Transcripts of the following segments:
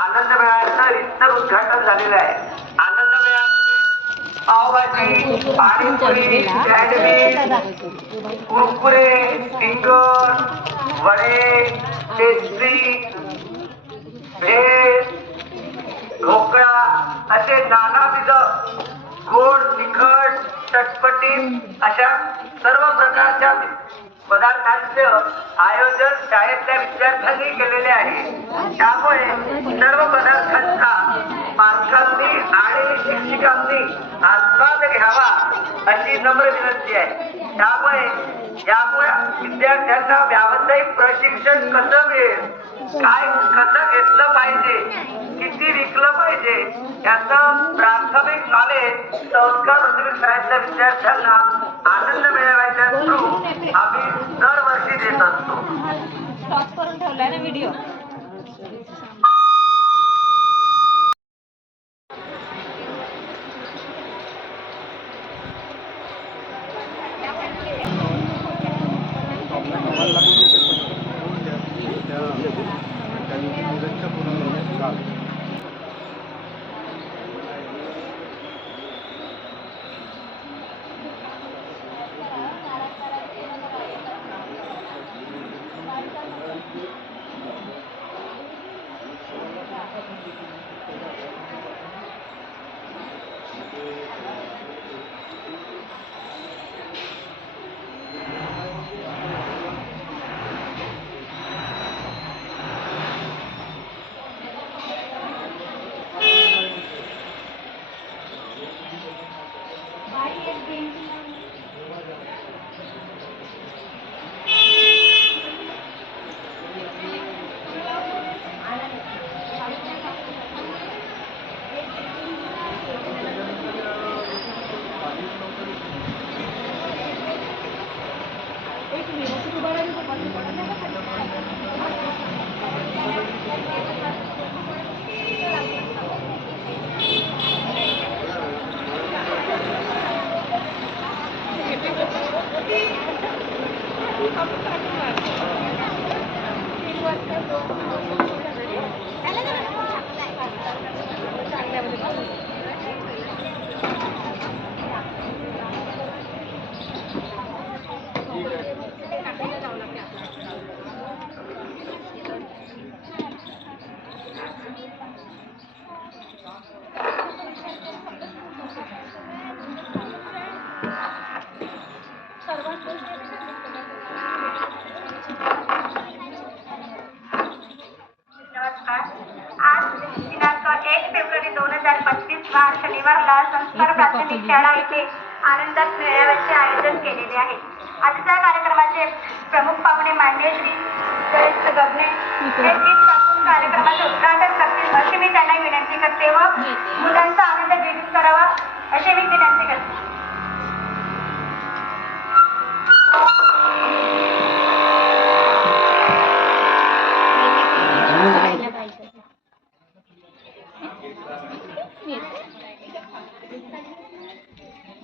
आनंद मेळ्याचं रितसर उद्घाटन झालेलं आहे. आनंद मेळ्यामध्ये पावभाजी, पाणीपुरी, सँडविच, कुरकुरे, फिंगर, वडे, पेस्ट्री, भेळ, ढोकळा असे नानाविध गोड, तिखट, चटपटी अशा सर्व प्रकारच्या पदार्थांचे आयोजन शाळेतल्या विद्यार्थ्यांनी केलेले आहे. त्यामुळे सर्व पदार्थांचा पालकांनी आणि शिक्षकांनी आस्वाद घ्यावा अशी नम्र विनंती आहे. यामुळे विद्यार्थ्यांना व्यावसायिक प्रशिक्षण कसं मिळेल, काय कसं घेतलं पाहिजे, किती विकलं पाहिजे याचं प्राथमिक नॉलेज संस्कार प्राथमिक शाळेतल्या विद्यार्थ्यांना आनंद मेळाव्याच्या थ्रू आम्ही दरवर्षी देत असतो. स्टॉप करून ठेवलाय ना व्हिडिओ. वार शनिवारला संस्कार प्राथमिक शाळा येथे आनंदात मेळाव्याचे आयोजन केलेले आहे. आजच्या कार्यक्रमाचे प्रमुख पाहुणे मान्य श्री जयेश गगने हे गीत वाचून कार्यक्रमाचे उद्घाटन करतील अशी मी त्यांना विनंती करते व मुलांचा आनंद द्विगुणित करावा अशी मी विनंती करते.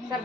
सर